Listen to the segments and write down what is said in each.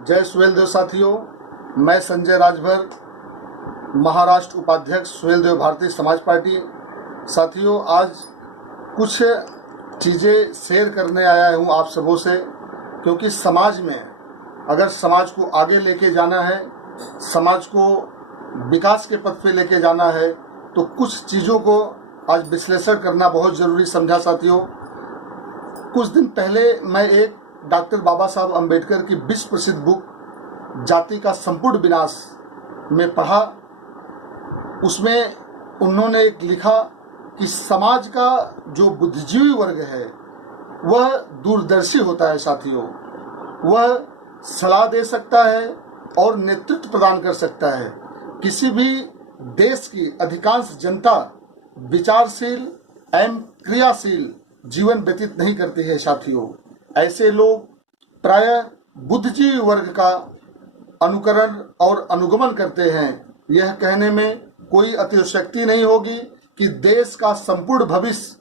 जय सुहेलदेव साथियों, मैं संजय राजभर, महाराष्ट्र उपाध्यक्ष सुहेलदेव भारतीय समाज पार्टी। साथियों, आज कुछ चीज़ें शेयर करने आया हूँ आप सबों से, क्योंकि समाज में अगर समाज को आगे लेके जाना है, समाज को विकास के पथ पे लेके जाना है, तो कुछ चीज़ों को आज विश्लेषण करना बहुत ज़रूरी समझा। साथियों, कुछ दिन पहले मैं एक डॉक्टर बाबा साहब अम्बेडकर की विश्व प्रसिद्ध बुक जाति का संपूर्ण विनाश में पढ़ा। उसमें उन्होंने एक लिखा कि समाज का जो बुद्धिजीवी वर्ग है वह दूरदर्शी होता है। साथियों, वह सलाह दे सकता है और नेतृत्व प्रदान कर सकता है। किसी भी देश की अधिकांश जनता विचारशील एवं क्रियाशील जीवन व्यतीत नहीं करती है। साथियों, ऐसे लोग प्रायः बुद्धिजीवी वर्ग का अनुकरण और अनुगमन करते हैं। यह कहने में कोई अतिशयोक्ति नहीं होगी कि देश का संपूर्ण भविष्य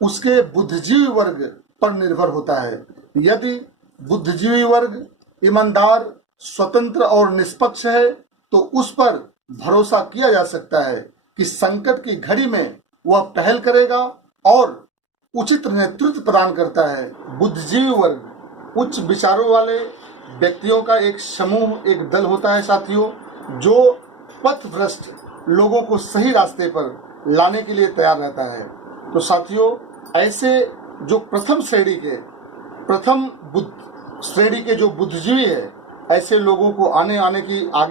उसके बुद्धिजीवी वर्ग पर निर्भर होता है। यदि बुद्धिजीवी वर्ग ईमानदार, स्वतंत्र और निष्पक्ष है तो उस पर भरोसा किया जा सकता है कि संकट की घड़ी में वह पहल करेगा और उचित नेतृत्व प्रदान करता है। बुद्धिजीवी वर्ग उच्च विचारों वाले व्यक्तियों का एक समूह, एक दल होता है। साथियों, जो पथभ्रष्ट लोगों को सही रास्ते पर लाने के लिए तैयार रहता है। तो साथियों, ऐसे जो प्रथम श्रेणी के जो बुद्धिजीवी है, ऐसे लोगों को आगे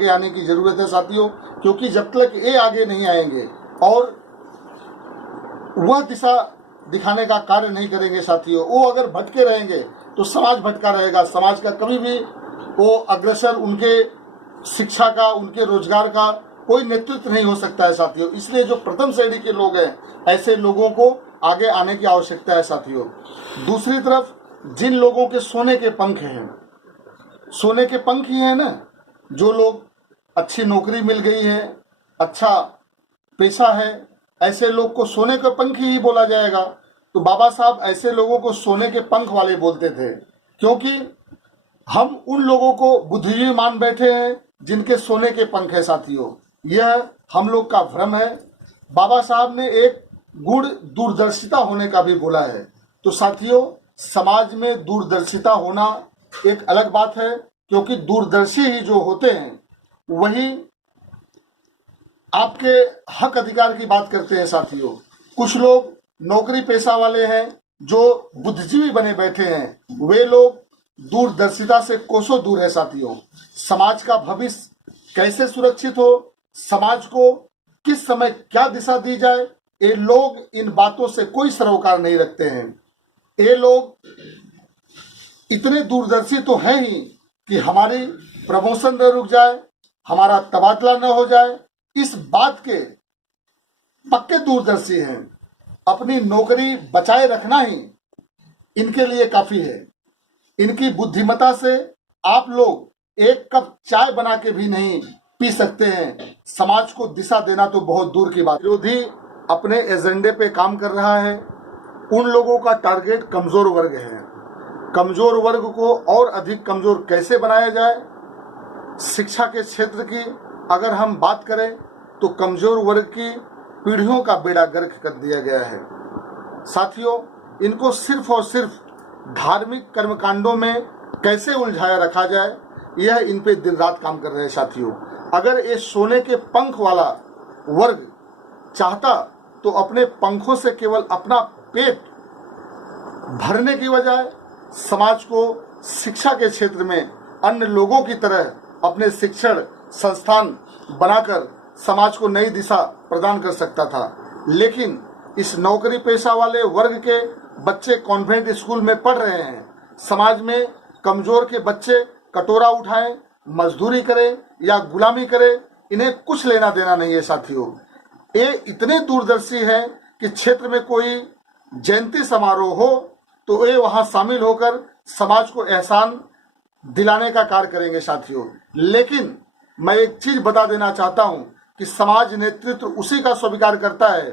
आने की जरूरत है। साथियों, क्योंकि जब तक ये आगे नहीं आएंगे और वह दिशा दिखाने का कार्य नहीं करेंगे, साथियों, वो अगर भटके रहेंगे तो समाज भटका रहेगा। समाज का कभी भी वो अग्रसर, उनके शिक्षा का, उनके रोजगार का कोई नेतृत्व नहीं हो सकता है। साथियों, इसलिए जो प्रथम श्रेणी के लोग हैं, ऐसे लोगों को आगे आने की आवश्यकता है। साथियों, दूसरी तरफ जिन लोगों के सोने के पंख ही हैं ना, जो लोग अच्छी नौकरी मिल गई है, अच्छा पैसा है, ऐसे लोग को सोने के पंख ही बोला जाएगा। तो बाबा साहब ऐसे लोगों को सोने के पंख वाले बोलते थे, क्योंकि हम उन लोगों को बुद्धिजीवी मान बैठे हैं जिनके सोने के पंख है। साथियों, यह हम लोग का भ्रम है। बाबा साहब ने एक गुण दूरदर्शिता होने का भी बोला है। तो साथियों, समाज में दूरदर्शिता होना एक अलग बात है, क्योंकि दूरदर्शी ही जो होते हैं वही आपके हक अधिकार की बात करते हैं। साथियों, कुछ लोग नौकरी पेशा वाले हैं जो बुद्धिजीवी बने बैठे हैं, वे लोग दूरदर्शिता से कोसों दूर है। साथियों, समाज का भविष्य कैसे सुरक्षित हो, समाज को किस समय क्या दिशा दी जाए, ये लोग इन बातों से कोई सरोकार नहीं रखते हैं। ये लोग इतने दूरदर्शी तो हैं ही कि हमारी प्रमोशन न रुक जाए, हमारा तबादला न हो जाए, इस बात के पक्के दूरदर्शी हैं। अपनी नौकरी बचाए रखना ही इनके लिए काफी है। इनकी बुद्धिमत्ता से आप लोग एक कप चाय बना के भी नहीं पी सकते हैं। समाज को दिशा देना तो बहुत दूर की बात। विरोधी अपने एजेंडे पे काम कर रहा है। उन लोगों का टारगेट कमजोर वर्ग है। कमजोर वर्ग को और अधिक कमजोर कैसे बनाया जाए, शिक्षा के क्षेत्र की अगर हम बात करें तो कमजोर वर्ग की पीढ़ियों का बेड़ा गर्क कर दिया गया है। साथियों, इनको सिर्फ और सिर्फ धार्मिक कर्मकांडों में कैसे उलझाया रखा जाए, यह इन पे दिन रात काम कर रहे हैं। साथियों, अगर ये सोने के पंख वाला वर्ग चाहता तो अपने पंखों से केवल अपना पेट भरने की बजाय समाज को शिक्षा के क्षेत्र में अन्य लोगों की तरह अपने शिक्षण संस्थान बनाकर समाज को नई दिशा प्रदान कर सकता था। लेकिन इस नौकरी पेशा वाले वर्ग के बच्चे कॉन्वेंट स्कूल में पढ़ रहे हैं। समाज में कमजोर के बच्चे कटोरा उठाएं, मजदूरी करें या गुलामी करें, इन्हें कुछ लेना देना नहीं है। साथियों, ये इतने दूरदर्शी हैं कि क्षेत्र में कोई जयंती समारोह हो तो ये वहां शामिल होकर समाज को एहसान दिलाने का कार्य करेंगे। साथियों, लेकिन मैं एक चीज बता देना चाहता हूं कि समाज नेतृत्व उसी का स्वीकार करता है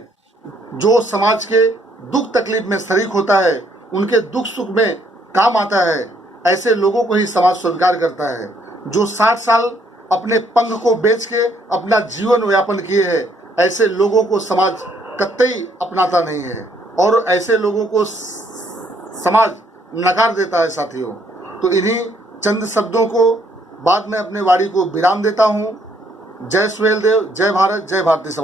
जो समाज के दुख तकलीफ में शरीक होता है, उनके दुख सुख में काम आता है। ऐसे लोगों को ही समाज स्वीकार करता है। जो 60 साल अपने पंख को बेच के अपना जीवन यापन किए हैं, ऐसे लोगों को समाज कतई अपनाता नहीं है और ऐसे लोगों को समाज नकार देता है साथियों। तो इन्हीं चंद शब्दों को बाद में अपने वाणी को विराम देता हूँ। जय सुहेलदेव, जय भारत, जय भारतीय समाज।